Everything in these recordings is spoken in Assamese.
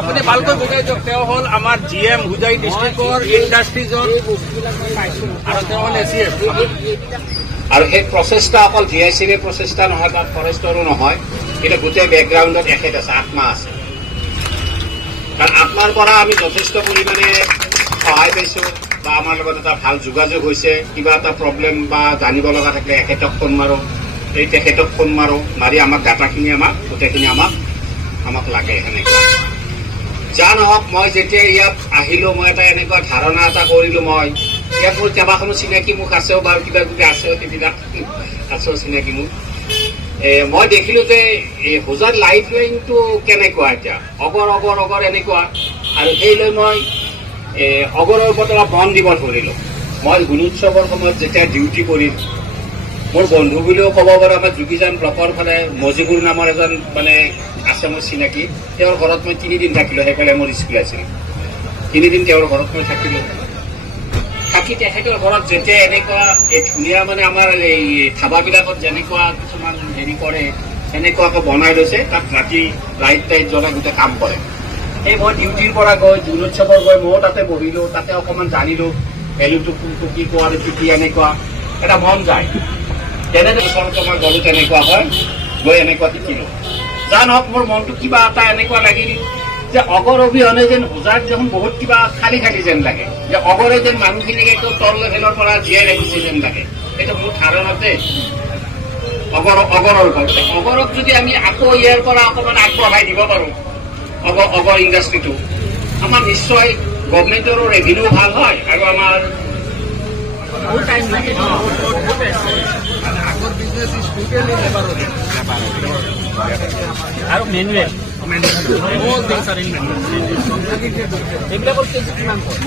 আপুনি ভালকৈ বুজাই দিয়ক। তেওঁ হ'ল আমাৰ GM হুজাই ডিষ্ট্ৰিক্টৰ ইণ্ডাষ্ট্ৰিজৰ আৰু তেওঁ হ'ল ACF। আৰু সেই প্ৰচেষ্টা অকল GICৰে প্ৰচেষ্টা নহয় বা ফৰেষ্টৰো নহয়, কিন্তু গোটেই বেকগ্ৰাউণ্ডত এখেত আছে, আত্মা আছে। কাৰণ আত্মাৰ পৰা আমি যথেষ্ট পৰিমাণে সহায় পাইছোঁ বা আমাৰ লগত এটা ভাল যোগাযোগ হৈছে। কিবা এটা প্ৰব্লেম বা জানিব লগা থাকিলে এখেতক ফোন মাৰোঁ, এই তেখেতক ফোন মাৰোঁ, মাৰি আমাক ডাটাখিনি গোটেইখিনি আমাক লাগে। সেনেকুৱা যা নহওক, মই যেতিয়া ইয়াত আহিলোঁ, মই এটা এনেকুৱা ধাৰণা এটা কৰিলোঁ, মই ইয়াত মোৰ কেইবাখনো চিনাকি মুখ আছেও বাৰু, কিবা কিবি আছেও, সেইবিলাক আছেও চিনাকি মুখ। মই দেখিলোঁ যে এই হোজাৰ লাইফ লাইনটো কেনেকুৱা এতিয়া, অগৰ এনেকুৱা। আৰু সেই লৈ মই অগৰৰ ওপৰত অলপ মন দিব ধৰিলোঁ। মই গুণোৎসৱৰ সময়ত যেতিয়া ডিউটি কৰিম, মোৰ বন্ধু বুলিও ক'ব পাৰোঁ, আমাৰ যোগীজান ব্লকৰ ফালে মজিবুৰ নামৰ এজন মানে আছে মোৰ চিনাকি। তেওঁৰ ঘৰত মই 3 দিন থাকিলোঁ। সেইফালে মোৰ স্কুল আছিল, 3 দিন তেওঁৰ ঘৰত মই থাকিলোঁ। থাকি তেখেতৰ ঘৰত যেতিয়া এনেকুৱা ধুনীয়া মানে আমাৰ এই ধাবাবিলাকত যেনেকুৱা কিছুমান হেৰি কৰে, সেনেকুৱাকৈ বনাই লৈছে। তাত ৰাতি লাইট জ্বলাই গোটেই কাম কৰে। এই মই ডিউটিৰ পৰা গৈ গুণোৎসৱৰ গৈ ময়ো তাতে বহিলোঁ, তাতে অকণমান জানিলোঁ ভেলুটো কোনটো, কি কোৱালিটি কি, এনেকুৱা এটা মন যায়। তেনেদৰে ওচৰতে মই গ'লোঁ, তেনেকুৱা হয়, গৈ এনেকুৱা শিকিলোঁ। যা নহওক, মোৰ মনটো কিবা এটা এনেকুৱা লাগিল যে অগৰ অবিহনে যেন হোজাত দেখোন বহুত কিবা খালী যেন লাগে, যে অগৰে যেন মানুহখিনিক একদম তল লেভেলৰ পৰা জীয়াই ৰাখিছে যেন লাগে। সেইটো মোৰ ধাৰণাতে অগৰৰ ওপৰত। অগৰক যদি আমি আকৌ ইয়াৰ পৰা অকণমান আগবঢ়াই দিব পাৰোঁ, অগৰ ইণ্ডাষ্ট্ৰিটো, আমাৰ নিশ্চয় গভৰ্ণমেণ্টৰো ৰেভিনিউ ভাল হয় আৰু আমাৰ আৰু মেনুৱেল এইবিলাকৰ কেজি কিমান কয়?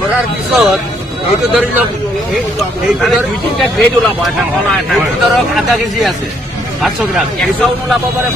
কৰাৰ পিছত এইটো ধৰি লওক, 2-3টা গ্ৰেড ওলাব। এটা ধৰক আধা কেজি আছে 500 গ্ৰাম, 100 ওলাব পাৰে।